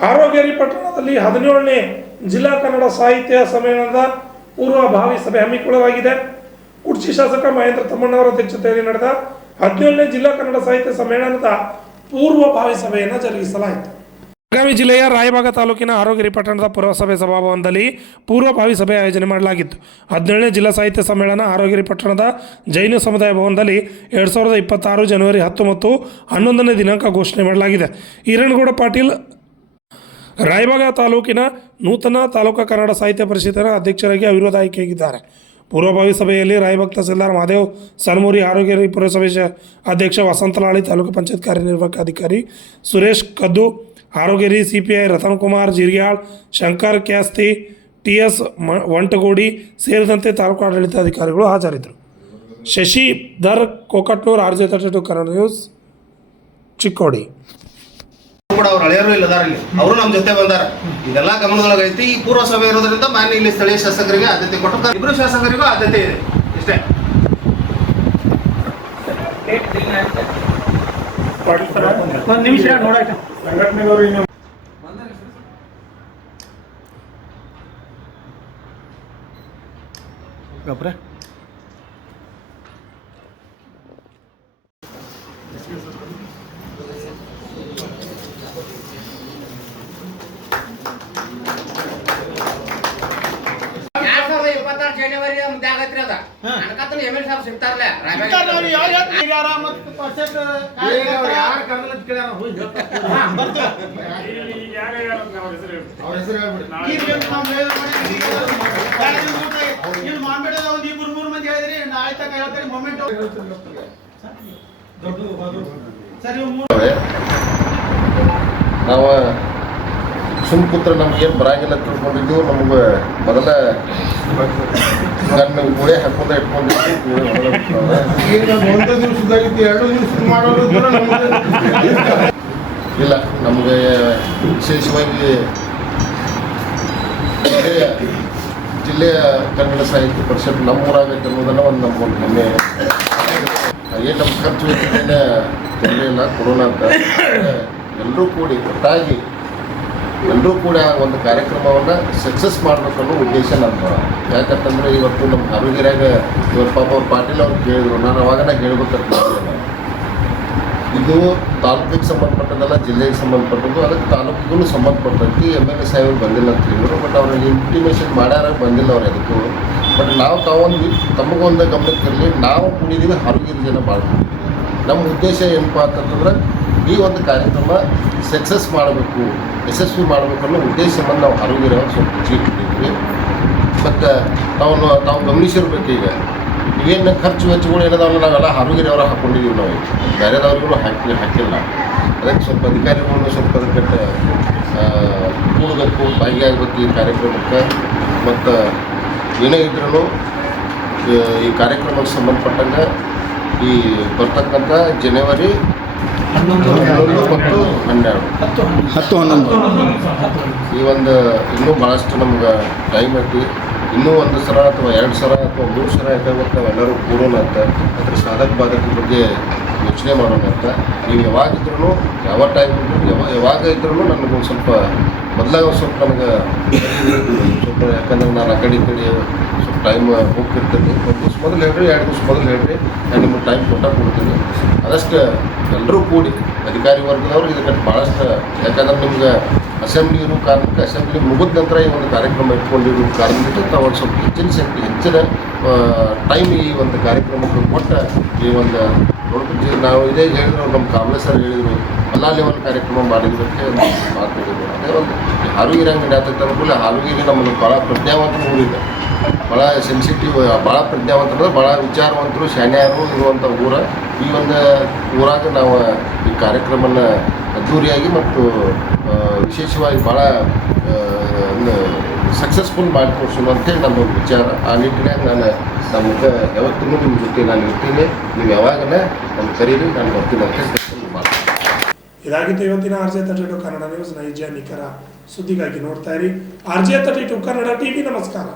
ಹಾರೋಗೇರಿ ಪಟ್ಟಣದಲ್ಲಿ 17ನೇ ಜಿಲ್ಲಾ ಕನ್ನಡ ಸಾಹಿತ್ಯ ಸಮ್ಮೇಳನದ ಪೂರ್ವಭಾವಿ ಸಭೆ ಹಮ್ಮಿಕೊಳ್ಳಲಾಗಿದೆ. ಕುರ್ಚಿ ಶಾಸಕ ಮಹೇಂದ್ರ ತಮ್ಮಣ್ಣವರ ಅಧ್ಯಕ್ಷತೆಯಲ್ಲಿ ನಡೆದ 17ನೇ ಜಿಲ್ಲಾ ಕನ್ನಡ ಸಾಹಿತ್ಯ ಸಮ್ಮೇಳನದ ಪೂರ್ವಭಾವಿ ಸಭೆಯನ್ನು ಜರುಗಿಸಲಾಯಿತು. ಬೆಳಗಾವಿ ಜಿಲ್ಲೆಯ ರಾಯಬಾಗ ತಾಲೂಕಿನ ಹಾರೋಗೇರಿ ಪಟ್ಟಣದ ಪುರಸಭೆ ಸಭಾಭವನದಲ್ಲಿ ಪೂರ್ವಭಾವಿ ಸಭೆ ಆಯೋಜನೆ ಮಾಡಲಾಗಿತ್ತು. 17ನೇ ಜಿಲ್ಲಾ ಸಾಹಿತ್ಯ ಸಮ್ಮೇಳನ ಹಾರೋಗೇರಿ ಪಟ್ಟಣದ ಜೈನ ಸಮುದಾಯ ಭವನದಲ್ಲಿ 2026 ಜನವರಿ 10 ಮತ್ತು 11ನೇ ದಿನಾಂಕ ಘೋಷಣೆ ಮಾಡಲಾಗಿದೆ. ಈರಣ್ಣಗೌಡ ಪಾಟೀಲ್ ರಾಯಬಾಗ ತಾಲೂಕಿನ ನೂತನ ತಾಲೂಕಾ ಕನ್ನಡ ಸಾಹಿತ್ಯ ಪರಿಷತ್ತಿನ ಅಧ್ಯಕ್ಷರಾಗಿ ಅವಿರೋಧ ಆಯ್ಕೆಯಾಗಿದ್ದಾರೆ. ಪೂರ್ವಭಾವಿ ಸಭೆಯಲ್ಲಿ ರಾಯಬಾಗ ತಹಸೀಲ್ದಾರ್ ಮಹಾದೇವ್ ಸನ್ಮೂರಿ, ಹಾರೋಗೇರಿ ಪುರಸಭೆ ಅಧ್ಯಕ್ಷ ವಸಂತಲಾಳಿ, ತಾಲೂಕು ಪಂಚಾಯತ್ ಕಾರ್ಯನಿರ್ವಾಹಕ ಅಧಿಕಾರಿ ಸುರೇಶ್ ಕದ್ದು, ಹಾರೋಗೇರಿ ಸಿಪಿಐ ರತನ್ ಕುಮಾರ್ ಜಿರ್ಗ್ಯಾಳ್, ಶಂಕರ್ ಕ್ಯಾಸ್ತಿ, TS ವಂಟಗೋಡಿ ಸೇರಿದಂತೆ ತಾಲೂಕು ಆಡಳಿತಾಧಿಕಾರಿಗಳು ಹಾಜರಿದ್ದರು. Shashidhar Kokatnur, RJ32 Kannada news, Chikkodi. ಕೂಡ ಅವ್ರ ಹಳೆಯರು ಇಲ್ಲದಾರ, ಇಲ್ಲಿ ಅವರು ನಮ್ಮ ಜೊತೆ ಬಂದಾರ. ಇದೆಲ್ಲ ಗಮನದೊಳಗೈತಿ. ಈ ಪೂರ್ವ ಸಭೆ ಇರೋದ್ರಿಂದ ಮಾನ್ಯ ಇಲ್ಲಿ ಸ್ಥಳೀಯ ಶಾಸಕರಿಗೆ ಆದ್ಯತೆ ಕೊಟ್ಟು ಇಬ್ಬರು ಶಾಸಕರಿಗೂ ಆದ್ಯತೆ ಇದೆ. ಇಷ್ಟೇ. ಒಂದು ನಿಮಿಷ ನೋಡಾಯ್ತು ಸಂಘಟನೆಗಳು ಗಬ್ರೆ ಜನವರಿ ಮುಂದೆ ಆಗತ್ರಿ ಅದ ಅನ್ಕತ್ತನ ML ಸಾಹೇಬ್ ಸಿಗ್ತಾರಲ್ಲ ನಾವು ಸುಮ್ ಕೂತ್ರೆ ನಮ್ಗೇನು ಬರಂಗಿಲ್ಲ ತಿಳ್ಕೊಂಡಿದ್ದು. ನಮ್ಗೆ ಮೊದಲ ಗನ್ನ ಗೋಳೆ ಹಾಕೊಂಡ ಇಟ್ಕೊಂಡಿದ್ದು. ಒಂದು ದಿವಸದಾಗಿತ್ತು, 2 ದಿವಸ ಮಾಡೋದು ಇಲ್ಲ. ನಮಗೆ ವಿಶೇಷವಾಗಿ ಜಿಲ್ಲೆಯ ಕನ್ನಡ ಸಾಹಿತ್ಯ ಪರಿಷತ್ ನಮ್ಮೂರಾಗೈತೆ ಅನ್ನೋದನ್ನ ಒಂದು ಹೆಮ್ಮೆ. ಏನು ನಮ್ಮ ಖರ್ಚು ವೆಚ್ಚೇನೆ ಕೊಡಲಿಲ್ಲ, ಕೊಡೋಣ ಅಂತ ಎಲ್ಲರೂ ಕೂಡಿ ಒಟ್ಟಾಗಿ ಎಲ್ಲರೂ ಕೂಡ ಒಂದು ಕಾರ್ಯಕ್ರಮವನ್ನು ಸಕ್ಸಸ್ ಮಾಡಬೇಕನ್ನೋ ಉದ್ದೇಶ ನಂದು. ಯಾಕಂತಂದರೆ ಇವತ್ತು ನಮ್ಮ ಹಾರೋಗೇರಿಯಾಗ ಇವತ್ತು ಪಾಪ ಅವ್ರು ಪಾಟೀಲ್ ಅವ್ರು ಕೇಳಿದ್ರು, ನಾನು ಅವಾಗನ ಹೇಳ್ಬೇಕಂತ. ಇದು ತಾಲೂಕಿಗೆ ಸಂಬಂಧಪಟ್ಟದಲ್ಲ, ಜಿಲ್ಲೆಗೆ ಸಂಬಂಧಪಟ್ಟದ್ದು. ಅದಕ್ಕೆ ತಾಲೂಕಿಗೂ ಸಂಬಂಧಪಟ್ಟಂತೆ MLA ಸಾಹೇಬರು ಬಂದಿಲ್ಲ ಅಂತ ಹೇಳಿದ್ರು. ಬಟ್ ಅವ್ರಿಗೆ ಇಂಟಿಮೇಷನ್ ಮಾಡ್ಯಾರ, ಬಂದಿಲ್ಲ ಅವ್ರು ಅದಕ್ಕೂ. ಬಟ್ ನಾವು ತಾವೊಂದು ತಮಗೊಂದು ಗಮನಕ್ಕೆ ಇರಲಿ, ನಾವು ಕೂಡಿದ್ದೀವಿ ಹಾರೋಗೇರಿ ಜನ ಮಾಡ್ತೀವಿ. ನಮ್ಮ ಉದ್ದೇಶ ಏನಪ್ಪ ಅಂತಂತಂದ್ರೆ ಈ ಒಂದು ಕಾರ್ಯಕ್ರಮ ಸಕ್ಸಸ್ ಮಾಡಬೇಕು, ಯಶಸ್ವಿ ಮಾಡಬೇಕು ಅನ್ನೋ ಉದ್ದೇಶ ಸಂಬಂಧ ನಾವು ಹಾರೋಗೇರಿ ಅವ್ರು ಸ್ವಲ್ಪ ಹೆಚ್ಚಿಟ್ಟಿದ್ದೀವಿ. ಮತ್ತು ತಾವು ಗಮನಿಸಿರ್ಬೇಕು. ಈಗ ಏನು ಖರ್ಚು ವೆಚ್ಚಗಳು ಏನದಾವಲ್ಲ, ನಾವೆಲ್ಲ ಹಾರೋಗೇರಿ ಅವರ ಹಾಕ್ಕೊಂಡಿದ್ದೀವಿ. ನಾವು ಬೇರೆದವ್ರಿಗೂ ಹಾಕಿಲ್ಲ. ಅದಕ್ಕೆ ಸ್ವಲ್ಪ ಅಧಿಕಾರಿಗಳನ್ನ ಸ್ವಲ್ಪ ಅದಕ್ಕೆ ಕೂಡಬೇಕು, ಭಾಗಿಯಾಗಬೇಕು ಈ ಕಾರ್ಯಕ್ರಮಕ್ಕೆ. ಮತ್ತು ಏನೇ ಇದ್ರೂ ಈ ಕಾರ್ಯಕ್ರಮಕ್ಕೆ ಸಂಬಂಧಪಟ್ಟಂಗೆ ಈ ಬರ್ತಕ್ಕಂಥ ಜನವರಿ 11 ಮತ್ತು 12 ಈ ಒಂದು ಇನ್ನೂ ಭಾಳಷ್ಟು ನಮ್ಗೆ ಟೈಮ್ ಐತಿ. ಇನ್ನೂ 1 ಸಲ ಅಥವಾ 2 ಸಲ ಅಥವಾ 3 ಸಲ ಯಾಕಾಗುತ್ತೆ ನಾವೆಲ್ಲರೂ ಕೂಡೋಣ ಅಂತ, ಅದ್ರ ಸಾಧಕ ಬಾಧಕ ಬಗ್ಗೆ ಯೋಚನೆ ಮಾಡೋಣ ಅಂತ. ನೀವು ಯಾವಾಗಿದ್ರೂ, ಯಾವ ಟೈಮ್ ಯಾವಾಗ ಇದ್ರೂ ನನಗೆ ಸ್ವಲ್ಪ ಮೊದಲಾಗ ಸ್ವಲ್ಪ ನನಗೆ ಸ್ವಲ್ಪ, ಯಾಕಂದ್ರೆ ನಾನು ಆ ಕಡೆ ಈ ಕಡೆ ಸ್ವಲ್ಪ ಟೈಮ್ ಹೋಗ್ತಿರ್ತೀನಿ. 1 ದಿವ್ಸ ಮೊದಲು ಹೇಳ್ರಿ, 2 ದಿವ್ಸ ಮೊದಲು ಹೇಳ್ರಿ, ನಾನು ನಿಮಗೆ ಟೈಮ್ ಕೊಡ್ತೀನಿ. ಅದಷ್ಟು ಎಲ್ಲರೂ ಕೂಡಿ ಅಧಿಕಾರಿ ವರ್ಗದವ್ರು ಇದಕ್ಕೆ ಭಾಳಷ್ಟು, ಯಾಕಂದ್ರೆ ನಿಮ್ಗೆ ಅಸೆಂಬ್ಲಿ ಇರೋ ಕಾರಣಕ್ಕೆ, ಅಸೆಂಬ್ಲಿ ಮುಗಿದ ನಂತರ ಈ ಒಂದು ಕಾರ್ಯಕ್ರಮ ಇಟ್ಕೊಂಡಿರೋ ಕಾರಣಕ್ಕೆ ತಾವು ಒಂದು ಸ್ವಲ್ಪ ಹೆಚ್ಚಿನ ಟೈಮ್ ಈ ಒಂದು ಕಾರ್ಯಕ್ರಮಕ್ಕೆ ಕೊಟ್ಟ ಈ ಒಂದು ನೋಡ್ಕೊತೀವಿ. ನಾವು ಇದೇ ಹೇಳಿದ್ರು, ನಮ್ಮ ಕಾಮಲೆ ಸರ್ ಹೇಳಿದರು, ಎಲ್ಲ ಲೆವೆಲ್ ಕಾರ್ಯಕ್ರಮ ಮಾಡಿದ್ದಕ್ಕೆ ಒಂದು ಮಾತು ಹೇಳಿದ್ರು. ಅದೇ ಒಂದು ಹಾರೋಗೇರಿ ಹಂಗೆ ಅನುಕೂಲ. ಹಾರೋಗೇರಿ ನಮ್ಮನ್ನು ಭಾಳ ಪ್ರಜ್ಞಾವಂತರು ಊರಿದೆ, ಭಾಳ ಸೆನ್ಸಿಟಿವ್, ಭಾಳ ಪ್ರಜ್ಞಾವಂತರು, ಭಾಳ ವಿಚಾರವಂತರು, ಶಾನ್ಯಾರು ಇರುವಂಥ ಊರ. ಈ ಒಂದು ಊರಾಗ ನಾವು ಈ ಕಾರ್ಯಕ್ರಮನ ಅದ್ದೂರಿಯಾಗಿ ಮತ್ತು ವಿಶೇಷವಾಗಿ ಭಾಳ ಸಕ್ಸಸ್ಫುಲ್ ಮಾಡಿಕೊಡ್ಸೋಣ ಅಂತೇಳಿ ನನ್ನೊಂದು ವಿಚಾರ. ಆ ನಿಟ್ಟಿನಾಗ ನಾನು ನಮಗೆ ಯಾವತ್ತೂ ನಿಮ್ಮ ಜೊತೆ ನಾನು ಇರ್ತೀನಿ. ನೀವು ಯಾವಾಗಲೇ ನನ್ನ ಕರೀರಿ, ನಾನು ಬರ್ತೀನಿ ಅಂತ ಮಾಡ್ತೀನಿ. ಇದಾಗಿತ್ತು ಇವತ್ತಿನ RJ32 ಕನ್ನಡ ನ್ಯೂಸ್. ನೈಜ ನಿಖರ ಸುದ್ದಿಗಾಗಿ ನೋಡ್ತಾ ಇರಿ RJ32 ಕನ್ನಡ TV. ನಮಸ್ಕಾರ.